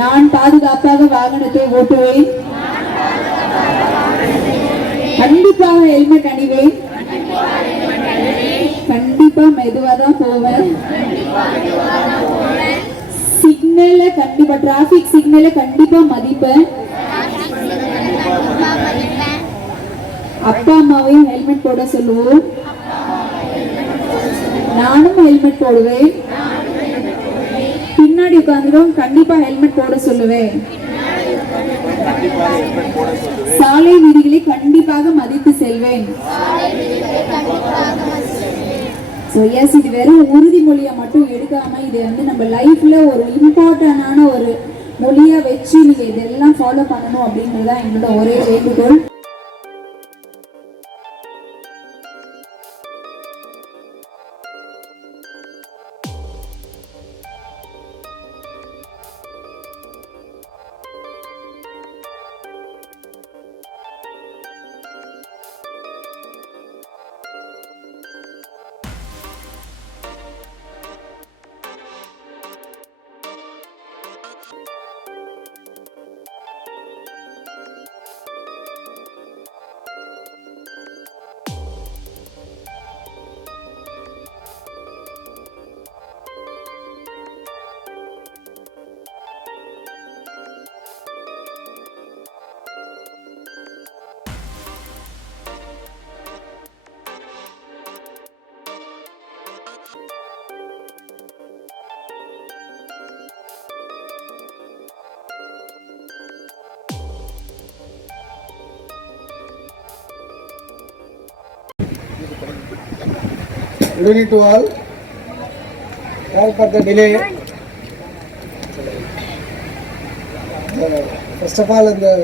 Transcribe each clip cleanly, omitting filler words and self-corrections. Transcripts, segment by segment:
நான் பாதுகாப்பாக வாகனத்தை ஓட்டுவேன். கண்டிப்பாக ஹெல்மெட் அணிவேன். கண்டிப்பா மெதுவா தான் போவேன். சிக்னல்ல கண்டிப்பா டிராபிக் சிக்னல்ல கண்டிப்பா மதிப்பேன். அப்பா அம்மாவையும் ஹெல்மெட் போட சொல்லுவோம். நானும் ஹெல்மெட் போடுவேன். பின்னாடி உட்கார்ந்துடும் கண்டிப்பா ஹெல்மெட் போட சொல்லுவேன். சாலை விதிகளை கண்டிப்பாக மதித்து செல்வேன். இது வெறும் உறுதிமொழியை மட்டும் எடுக்காம இது வந்து நம்ம லைஃப்ல ஒரு இம்பார்ட்டன்டான ஒரு மொழியா வச்சு நீங்க இதெல்லாம் ஃபாலோ பண்ணணும் அப்படின்றதுதான் என்னோட ஒரே வேண்டுகோள். Good evening to all. Sorry for the delay. First of all, in the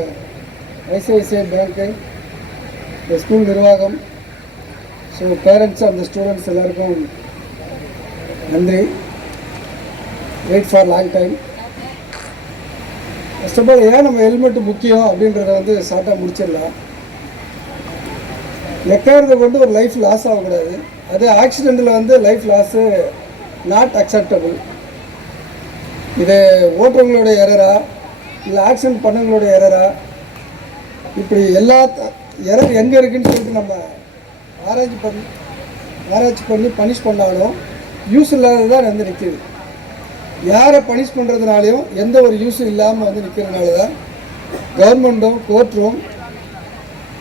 ICICI Bank, the school Nirvagam, so parents and the students எல்லாருக்கும் நன்றி. Wait for long time. First of all, ஏன் நம்ம helmet முக்கியம் அப்படின்றத வந்து ஷார்ட்டாக முடிச்சிடலாம். எக்காரதை கொண்டு ஒரு லைஃப் லாஸ் ஆகக்கூடாது. அது ஆக்சிடெண்ட்டில் வந்து லைஃப் லாஸு நாட் அக்செப்டபுள். இது ஓட்டுறவங்களோட எரரா இல்லை ஆக்சிடெண்ட் பண்ணவங்களோட எரரா, இப்படி எல்லா எரர் எங்கே இருக்குதுன்னு சொல்லிட்டு நம்ம ஆராய்ச்சி பண்ணி பனிஷ் பண்ணாலும் யூஸ் இல்லாதது தான் வந்து நிற்கிது. யாரை பனிஷ் பண்ணுறதுனாலையும் எந்த ஒரு யூஸும் இல்லாமல் வந்து நிற்கிறதுனால தான் கவர்மெண்ட்டும் கோர்ட்டும்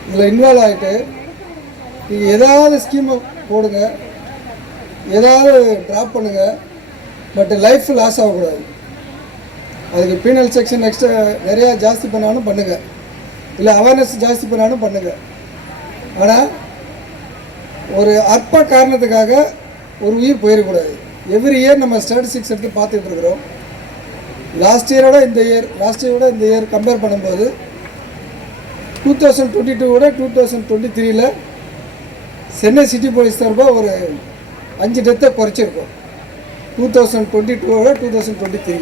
இதில் இன்வால்வ் ஆகிட்டு நீங்கள் ஏதாவது ஸ்கீமை போடுங்க, ஏதாவது ட்ராப் பண்ணுங்கள், பட் லைஃப் லாஸ் ஆகக்கூடாது. அதுக்கு பீனல் செக்ஷன் நெக்ஸ்ட்டு நிறையா ஜாஸ்தி பண்ணாலும் பண்ணுங்கள், இல்லை அவேர்னஸ் ஜாஸ்தி பண்ணாலும் பண்ணுங்கள். ஆனால் ஒரு அற்ப காரணத்துக்காக ஒரு உயிர் போயிடக்கூடாது. எவ்ரி இயர் நம்ம ஸ்டாட்டிஸ்டிக்ஸ் எடுத்து பார்த்துட்டு இருக்கிறோம். லாஸ்ட் இயரோட இந்த இயர் கம்பேர் பண்ணும்போது 2022 2023 சென்னை சிட்டி போலீஸ் சார்பாக ஒரு 5 டெத்தை குறைச்சிருக்கோம் 2022 2023.